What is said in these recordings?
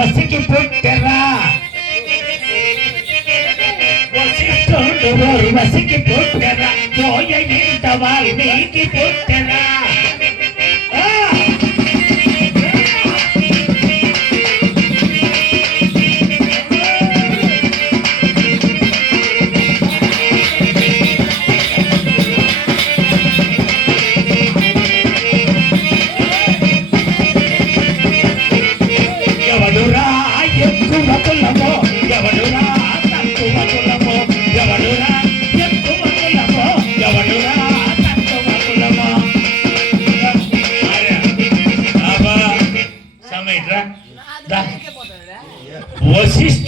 వసికి పుట్టరా. వశిష్ఠుడు వసికి పుట్టరా. పోయ ఇంత వాల్మీకి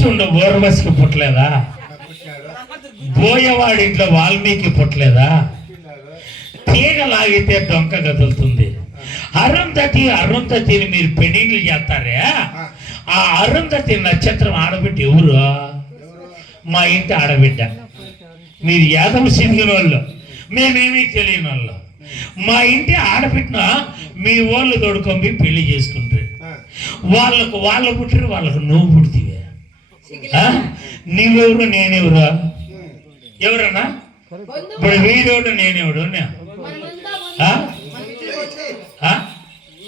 వశిష్ఠుండు ఓర్వశికి పుట్టలేదా? బోయవాడింట్లో వాల్మీకి పుట్టలేదా? తీగ లాగితే డొంక కదులుతుంది. అరుంధతి అరుంధతిని మీరు పెళ్ళిళ్ళు చేస్తారే? ఆ అరుంధతి నక్షత్రం ఆడబిడ్డ ఎవరు? మా ఇంటి ఆడబిడ్డ. మీరు యాదవ సిరిగిన వాళ్ళు మేమేమీ తెలియని వాళ్ళు మా ఇంటి ఆడబిడ్డ మీ వాళ్ళు తోడుకొని పెళ్ళి చేసుకుంటారు. వాళ్ళకు వాళ్ళు పుట్టిరు వాళ్ళకు నువ్వు పుడితే నీవెవరు నేనెవరు? ఎవరన్నా? ఇప్పుడు వీడెవడు? నేనెవడు?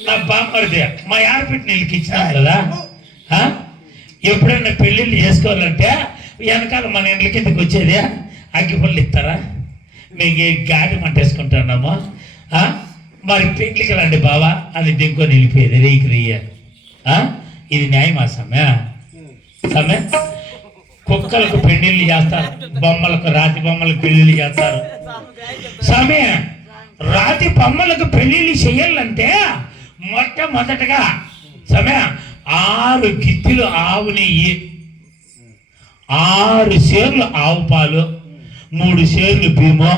నా బామ్మరిది. మా ఆడపిట్ట నీళ్ళకి ఇచ్చినాం కదా? ఎప్పుడైనా పెళ్ళిళ్ళు చేసుకోవాలంటే వెనకాల మన ఇండ్ల కిందకి వచ్చేది అగ్గిపళ్ళు ఇస్తారా? మీకు ఏ గాడి మంటేసుకుంటున్నాము? మరి పెళ్ళికి రండి బావా. అని దింకొని వెళ్ళిపోయేది రేకి రేయ. ఆ? ఇది న్యాయమా సమే కుక్కలకు పెళ్ళిళ్ళు చేస్తారు బొమ్మలకు రాతి బొమ్మలకు పెళ్ళిళ్ళు చేస్తారు. సమే రాతి బొమ్మలకు పెళ్ళిళ్ళు చేయాలంటే మొట్టమొదటగా సమే ఆరు గిద్దెలు ఆవు నెయ్యి ఆరు సేర్లు ఆవు పాలు మూడు సేర్లు బియ్యము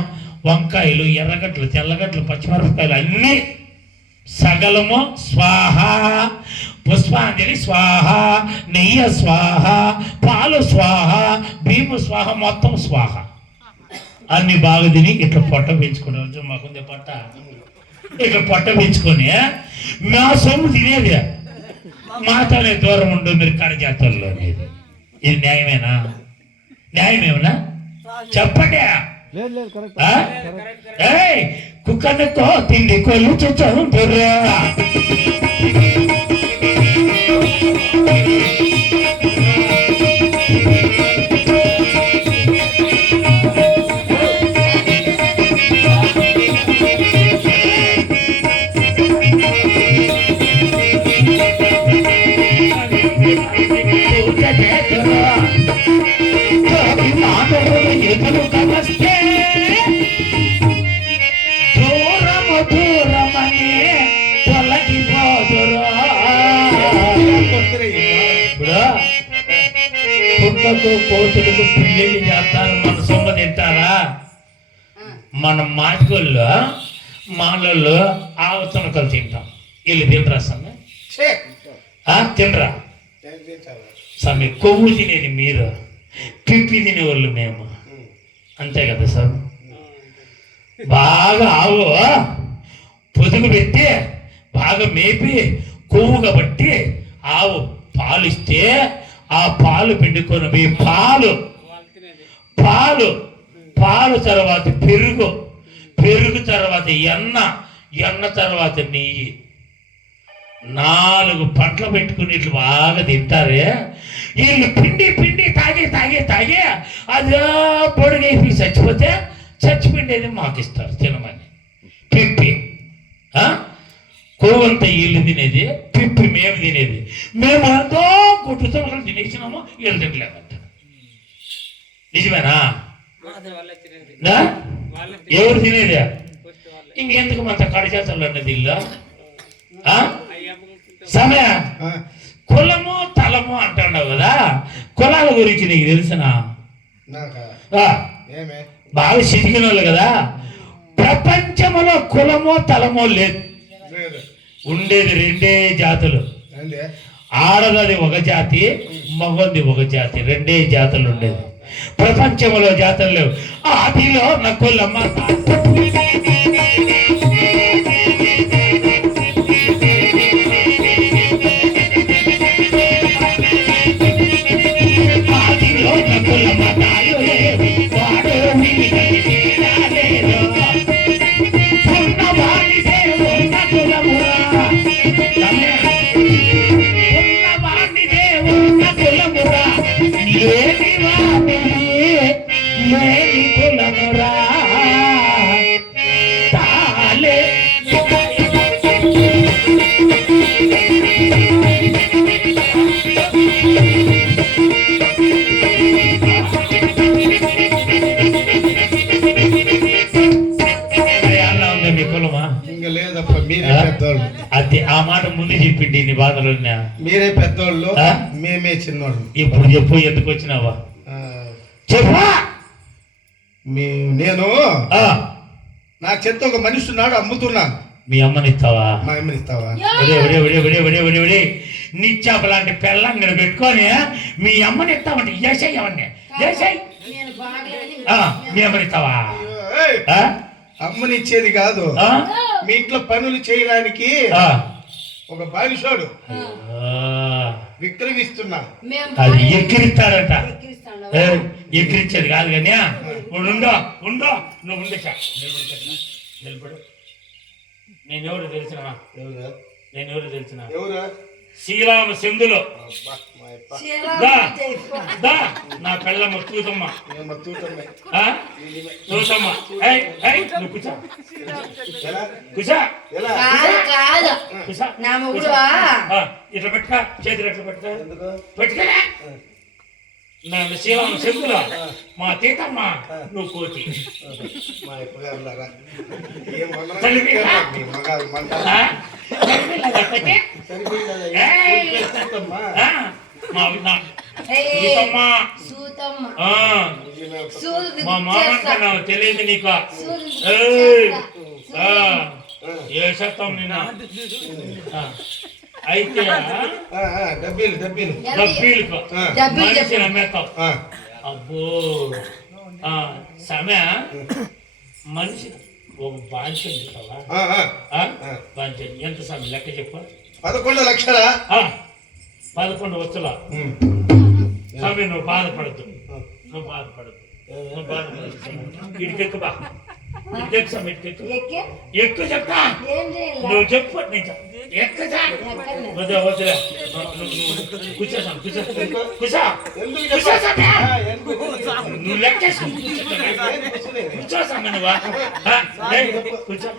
వంకాయలు ఎర్రగడ్డలు తెల్లగడ్డలు పచ్చిమిరపకాయలు అన్నీ సగలము స్వాహ. పుష్పాంజలి స్వాహ నెయ్య స్వాహ పాలు స్వాహ భీము స్వాహ మొత్తం స్వాహ. అన్ని బాగా తిని ఇట్లా పొట్ట పెంచుకునే మాకుంది పొట్ట. ఇట్లా పొట్ట పెంచుకొని మా సొమ్ము తినేది. మాతోనే దూరం ఉండు మీరు కడజాతల్లో అనేది. ఇది న్యాయమేనా? న్యాయమేమనా చెప్పండి. కుక్కనతో తిండి కొలు చుట్టరా కుక్కకు కోతులకు పెళ్ళిళ్ళు చేస్తారు. మన సొమ్మ తింటారా? మన మాటల్లో మాలలో ఆవు తునకలు తింటాం. వీళ్ళు తినరా సమ్మె తినరా సమ్మె కొవ్వు తినేది మీరు. పిప్పి తినేవాళ్ళు మేము. అంతే కదా సార్ బాగా ఆవు పొదుగు పెట్టి బాగా మేపి కొవ్వుగా బట్టి ఆవు పాలు ఇస్తే ఆ పాలు పిండుకొని పోయి పాలు. పాలు. పాలు తర్వాత పెరుగు. పెరుగు తర్వాత ఎన్న. ఎన్న తర్వాత నెయ్యి. నాలుగు పంటలు పెట్టుకుని ఇట్లు బాగా తింటారే. వీళ్ళు పిండి పిండి తాగి తాగి తాగి అదే పొడిగేసి చచ్చిపోతే చచ్చిపిండేది మాకు ఇస్తారు తినమని. పిప్పి. ఆ? కొవ్వంత వీళ్ళు తినేది పిప్పి మేము తినేది. మేము ఎంతో తినేసినాము వీళ్ళు తినలేదంట నిజమేనా? ఎవరు తినేది? ఇంకెందుకు మన కడచేతలు అన్నది ఇల్లు? సమయ. కులము తలము అంటున్నావు కదా. కులాల గురించి నీకు తెలుసునా? బాగా చితికిన వాళ్ళు కదా. ప్రపంచములో కులమో తలమో లేదు. ఉండేది రెండే జాతులు. ఆడదది ఒక జాతి మగొంది ఒక జాతి. రెండే జాతులు ఉండేది. ప్రపంచంలో జాతులు లేవు. ఆదిలో నకులమ్మ మీరే? పెద్దోళ్ళు. అది ఆ మాట ముందు చెప్పిండి నీ బాధలు మీరే పెద్దోళ్ళు? మేమే చిన్నోళ్ళు. ఇప్పుడు చెప్పు ఎందుకు వచ్చినావా? చెప్పా! మీ నేను ఆ, నా చెత్త ఒక మనిషి ఉన్నాడు అమ్ముతున్నాను. మీ అమ్మని ఇస్తావా? మా అమ్మని ఇస్తావా? నిచ్చాప లాంటి పెళ్ళంగడ పెట్టుకొని మీ అమ్మని ఇస్తామంటే చేసాయి నేను బాగలేదని మీ అమ్మని ఇస్తావా? ఏయ్, ఆ? అమ్మని ఇచ్చేది కాదు. ఆ? మీ ఇంట్లో పనులు చేయడానికి ఆ. ఒక బానిసోడు. ఆ. విక్రమిస్తున్నా. మేము అది ఎక్కిరిస్తాడట. ఎక్కిరించేది కాదు కానీ ఉండో ఉండో నువ్వు ఉండేసా నిలబడు నేను ఎవరు తెలిసిన? ఎవరు? నేను ఎవరు తెలిసిన? ఎవరు? శ్రీరామ సింధులో. దా. దా. నా పిల్లమ్మ తూతమ్మ? తూతమ్మ? ఏయ్, ఏయ్, నువ్వు కూర్చో. కూర్చో. కాదు కూర్చో. నా ఆ, ఇట్లా పెట్టుకో. చేతులు ఎట్లా పెట్టుకో? పెట్టుకోలే నా మా తీతమ్మ నువ్వు కోతి. మా తెలియదు నీకు. ఏ. చెప్తాం నిన్న? అయితే డబ్బీలు డబ్బీలు. డబ్బులు. మనిషిని చెప్పు. అమ్మేస్తావు ఆ, అబ్బో. ఆ, సమయ? మనిషి. ఒక. ఆ? ఆ. బాంచం ఎంత సమయం? లెక్క చెప్పు. పదకొండు లక్షల? పదకొండు వచ్చుల ఉమ్. సమయం నువ్వు బాధపడద్దు నువ్వు బాధపడద్దు నువ్వు బాధపడద్దు ఇడికెక్కు సమయం ఇడికెక్కు ఎక్కి చెప్తా నువ్వు చెప్పు నేను? వద్దా వద్దులే నువ్వు కూర్చో కూర్చో కూర్చో? కూర్చో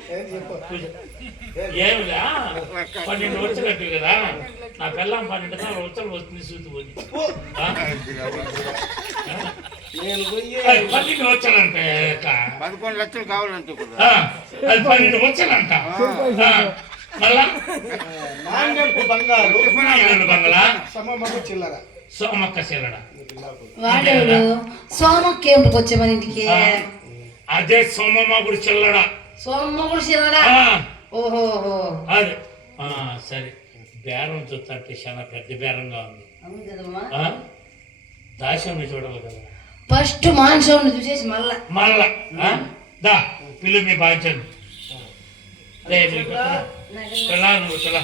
ఏమిలా పన్నెండు వచ్చలట్టు కదా నా పిల్లం పన్నెండు సార్లు వచ్చలు వస్తుంది సూతి పోయి. నేను పోయి వచ్చలంట పదకొండు లక్షలు కావాలంటే ఇప్పుడు అది పన్నెండు మళ్ళా నాణ్యపు బంగారు బంగళా చిల్లర. సోమక్క వాడేవాడు వచ్చే మన ఇంటికి? అదే సోమమ్మ గుడి చిల్లడ శివడా ఆ, ఓహోహో అది. ఆ, సరే. బేరం చూస్తుంటే చాలా పెద్ద బేరంగా ఉంది? దాస్యం చూడాలి కదా. ఫస్ట్ మాన్సోన్ చూసేసి మళ్ళా. మళ్ళా? దా పిల్లు మీ బాధ్యత నువ్వు పిల్ల